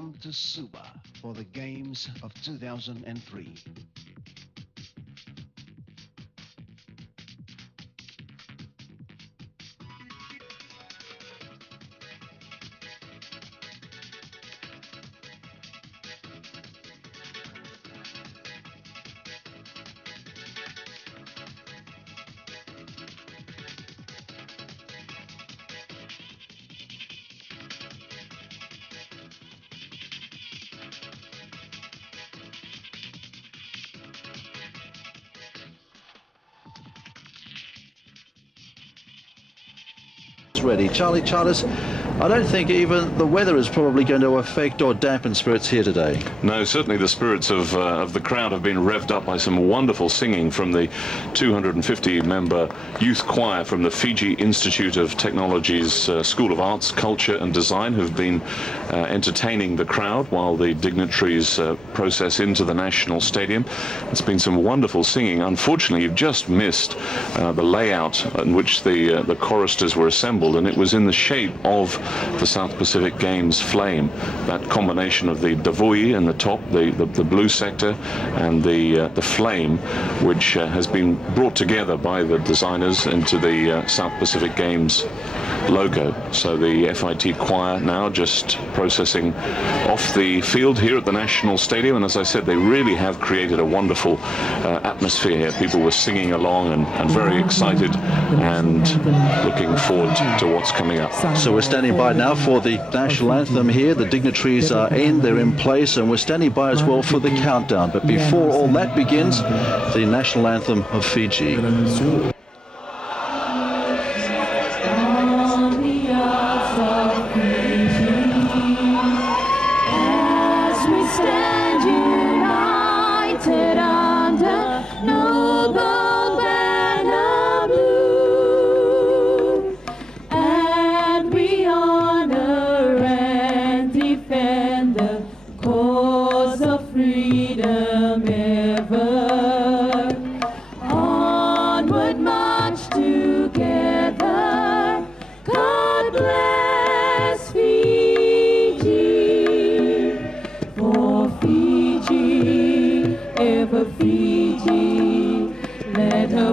Welcome to Suba for the Games of 2003. Ready. Charlie Charters, I don't think even the weather is probably going to affect or dampen spirits here today. No, certainly the spirits of the crowd have been revved up by some wonderful singing from the 250-member youth choir from the Fiji Institute of Technology's School of Arts, Culture and Design, who've been entertaining the crowd while the dignitaries process into the National Stadium. It's been some wonderful singing. Unfortunately, you've just missed the layout in which the choristers were assembled, and it was in the shape of the South Pacific Games flame. That combination of the davui in the top, the blue sector, and the flame, which has been brought together by the designers into the South Pacific Games logo. So the FIT choir now just processing off the field here at the National Stadium, and as I said, they really have created a wonderful atmosphere here. People were singing along and very excited and looking forward to what's coming up. So we're standing by now for the national anthem here. The dignitaries are in, they're in place, and we're standing by as well for the countdown. But before all that begins, the national anthem of Fiji.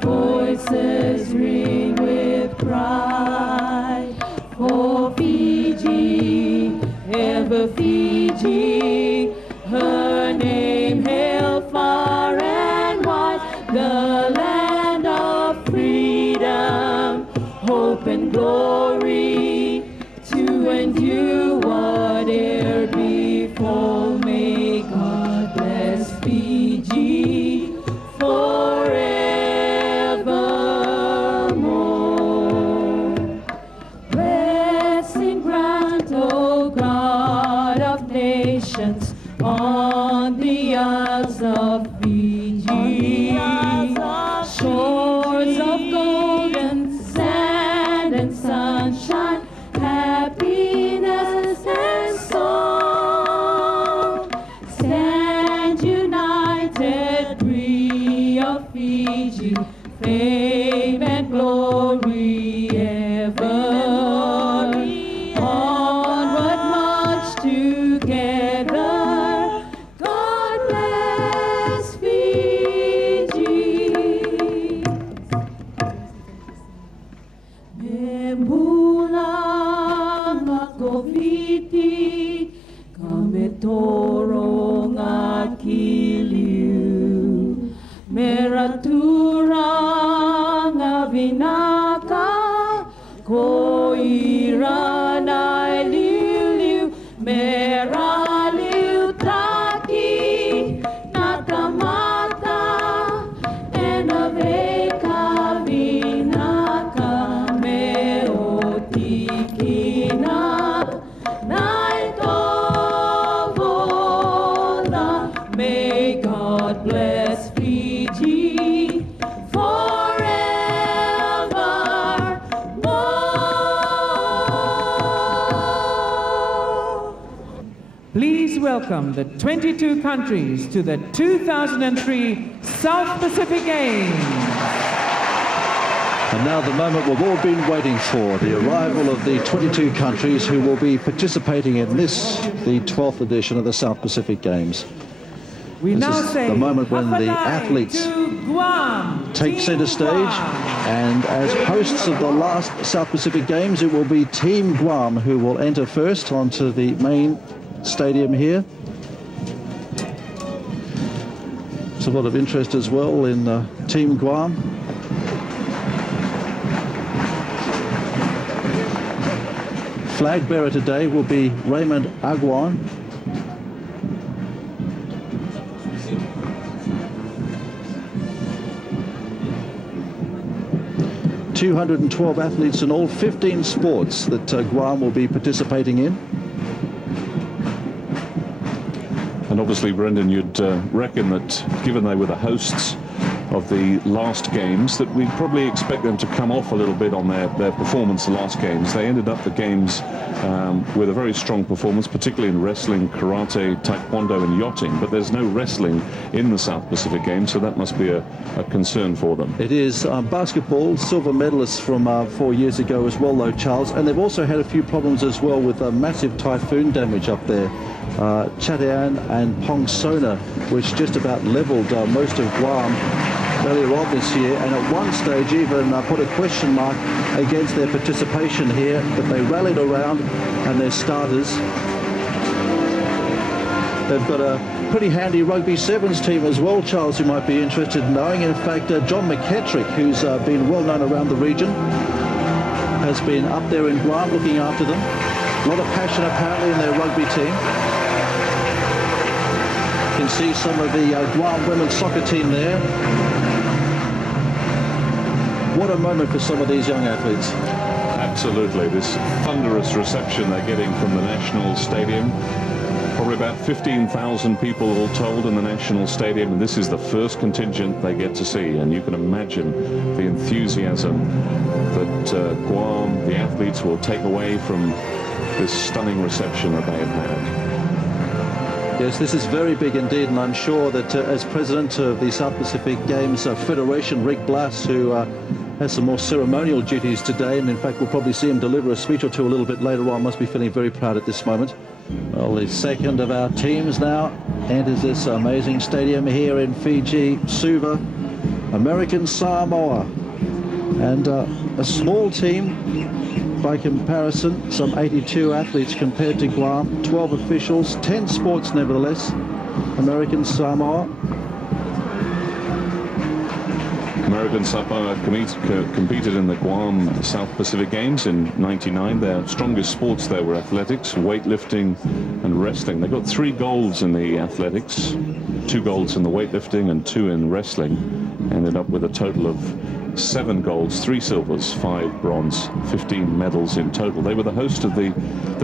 Voices ring with pride for Fiji, ever Fiji, her name hailed far and wide, the land of freedom, hope and glory, to endure whate'er befall. May God bless Fiji forever. On the Isles of Fiji, shores of golden sand and sunshine, happiness and song, stand united, we of Fiji, fame and glory ever. Onward march together. Torong akiliu, meraturang avinaka, koiranay liliu, meraliu taki, nakamata, enaveka vinaka, meotikina, naito. May God bless Fiji forevermore. Please welcome the 22 countries to the 2003 South Pacific Games. And now the moment we've all been waiting for, the arrival of the 22 countries who will be participating in this, the 12th edition of the South Pacific Games. We This now is say the moment when the Hafanai athletes to Guam, take Team centre stage, Guam. and as hosts of the last South Pacific Games, it will be Team Guam who will enter first onto the main stadium here. There's a lot of interest as well in Team Guam. Flag bearer today will be Raymond Aguan. ...212 athletes in all, 15 sports that Guam will be participating in. And obviously, Brendan, you'd reckon that given they were the hosts of the last games, that we'd probably expect them to come off a little bit on their performance the last games. They ended up the games with a very strong performance, particularly in wrestling, karate, taekwondo and yachting, but there's no wrestling in the South Pacific Games, so that must be a concern for them. It is basketball, silver medalists from 4 years ago as well though, Charles, and they've also had a few problems as well with massive typhoon damage up there. Chatayan and Pongsona, which just about leveled most of Guam earlier on this year, and at one stage even put a question mark against their participation here, but they rallied around and their starters. They've got a pretty handy rugby sevens team as well, Charles, you might be interested in knowing. In fact, John McKettrick, who's been well known around the region, has been up there in Guam looking after them. A lot of passion apparently in their rugby team. You can see some of the Guam women's soccer team there. What a moment for some of these young athletes. Absolutely. This thunderous reception they're getting from the National Stadium. Probably about 15,000 people all told in the National Stadium, and this is the first contingent they get to see. And you can imagine the enthusiasm that Guam, the athletes, will take away from this stunning reception that they have had. Yes, this is very big indeed, and I'm sure that as president of the South Pacific Games Federation, Rick Blass, who has some more ceremonial duties today, and in fact we'll probably see him deliver a speech or two a little bit later on, must be feeling very proud at this moment. Well, the second of our teams now enters this amazing stadium here in Fiji, Suva, American Samoa, and a small team by comparison, some 82 athletes compared to Guam, 12 officials, 10 sports nevertheless. American Samoa. American Samoa competed in the Guam South Pacific Games in '99. Their strongest sports there were athletics, weightlifting and wrestling. They got 3 golds in the athletics, 2 golds in the weightlifting and 2 in wrestling. Ended up with a total of 7 golds, 3 silvers, 5 bronze, 15 medals in total. They were the host of the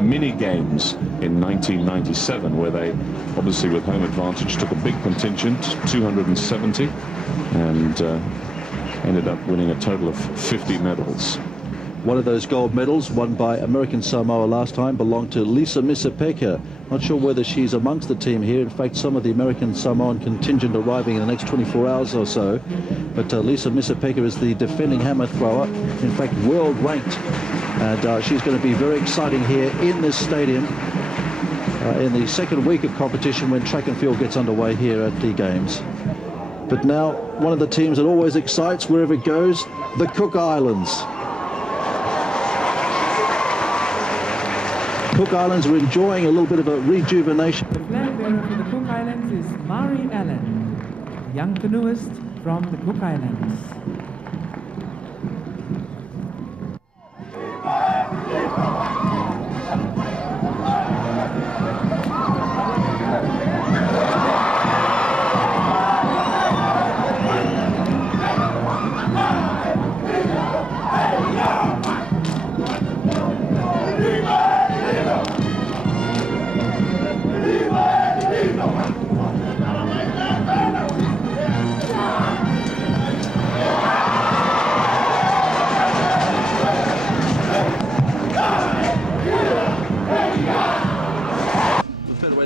mini games in 1997, where they, obviously with home advantage, took a big contingent, 270, and ended up winning a total of 50 medals. One of those gold medals, won by American Samoa last time, belonged to Lisa Misapeka. Not sure whether she's amongst the team here. In fact, some of the American Samoan contingent arriving in the next 24 hours or so. But Lisa Misapeka is the defending hammer thrower, in fact world ranked. And she's going to be very exciting here in this stadium in the second week of competition when track and field gets underway here at the Games. But now, one of the teams that always excites wherever it goes, the Cook Islands. Cook Islands are enjoying a little bit of a rejuvenation. The flag bearer for the Cook Islands is Mari Allen, young canoeist from the Cook Islands.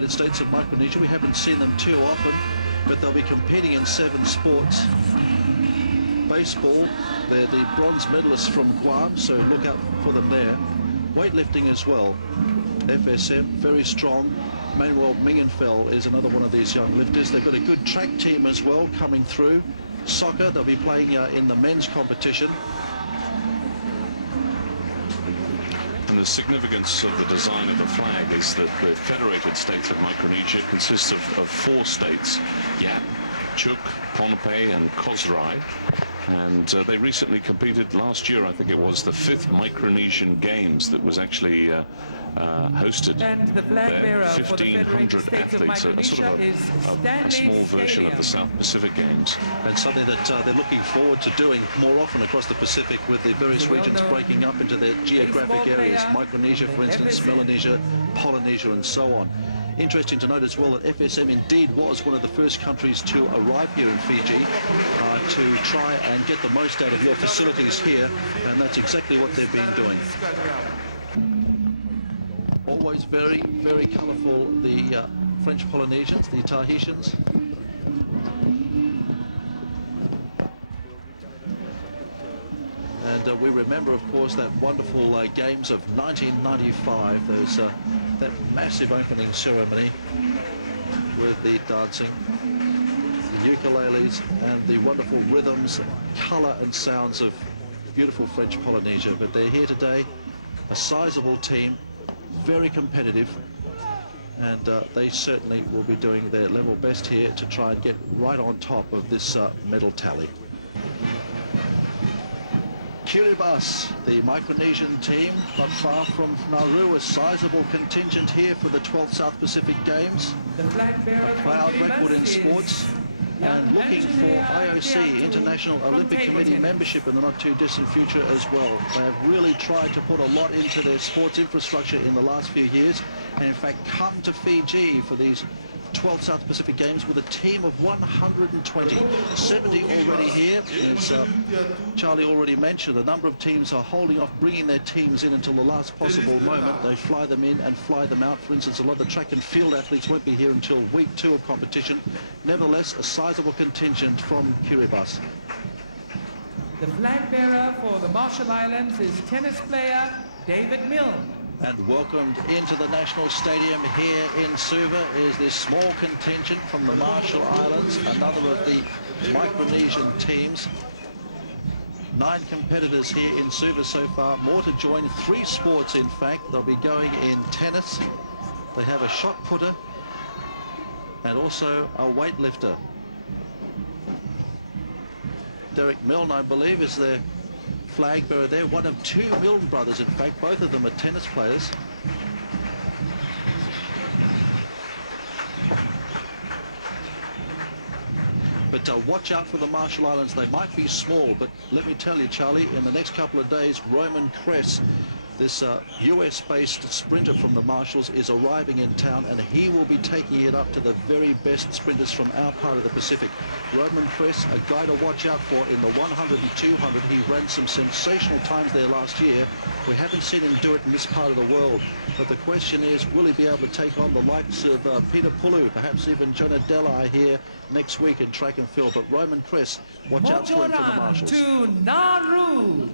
States of Micronesia, we haven't seen them too often, but they'll be competing in 7 sports. baseball, they're the bronze medalists from Guam, so look out for them there. Weightlifting as well. FSM, very strong. Manuel Mingenfeld is another one of these young lifters. They've got a good track team as well coming through. Soccer, they'll be playing in the men's competition. And the significance of the design of the flag is that the Federated States of Micronesia consists of 4 states, Yap, Chuuk, Pohnpei and Kosrae. And they recently competed last year, I think it was, the 5th Micronesian Games that was actually hosted And the flag there. bearer for the Federated 1,500 States of athletes, Micronesia is a small version of the South Pacific Games. And something that they're looking forward to doing more often across the Pacific, with the various regions breaking up into their geographic areas. Micronesia, for instance, Melanesia, Polynesia and so on. Interesting to note as well that FSM indeed was one of the first countries to arrive here in Fiji to try and get the most out of your facilities here, and that's exactly what they've been doing. Always very, very colourful, the French Polynesians, the Tahitians. And we remember, of course, that wonderful games of 1995, those that massive opening ceremony with the dancing, the ukuleles, and the wonderful rhythms, colour and sounds of beautiful French Polynesia. But they're here today, a sizable team, very competitive, and they certainly will be doing their level best here to try and get right on top of this medal tally. Kiribati, the Micronesian team, not far from Nauru, a sizable contingent here for the 12th South Pacific Games. The flag bearer A proud record in sports, and looking for IOC, International Olympic Committee membership in the not too distant future as well. They have really tried to put a lot into their sports infrastructure in the last few years, and in fact come to Fiji for these 12 South Pacific Games with a team of 120, 70 already here. As Charlie already mentioned, a number of teams are holding off bringing their teams in until the last possible moment. They fly them in and fly them out. For instance, a lot of the track and field athletes won't be here until week 2 of competition. Nevertheless, a sizable contingent from Kiribati. The flag bearer for the Marshall Islands is tennis player David Milne. And welcomed into the National Stadium here in Suva is this small contingent from the Marshall Islands, another of the Micronesian teams. 9 competitors here in Suva so far, more to join, 3 sports in fact. They'll be going in tennis, they have a shot putter, and also a weightlifter. Derek Milne, I believe, is their flag bearer there, one of 2 Milne brothers, in fact, both of them are tennis players. But watch out for the Marshall Islands. They might be small, but let me tell you, Charlie, in the next couple of days, Roman Kress, this US-based sprinter from the Marshalls, is arriving in town, and he will be taking it up to the very best sprinters from our part of the Pacific. Roman Kress, a guy to watch out for in the 100 and 200. He ran some sensational times there last year. We haven't seen him do it in this part of the world. But the question is, will he be able to take on the likes of Peter Pulu, perhaps even Jonah Delai here next week in track and field? But Roman Kress, watch out for him for the Marshals. To Nauru.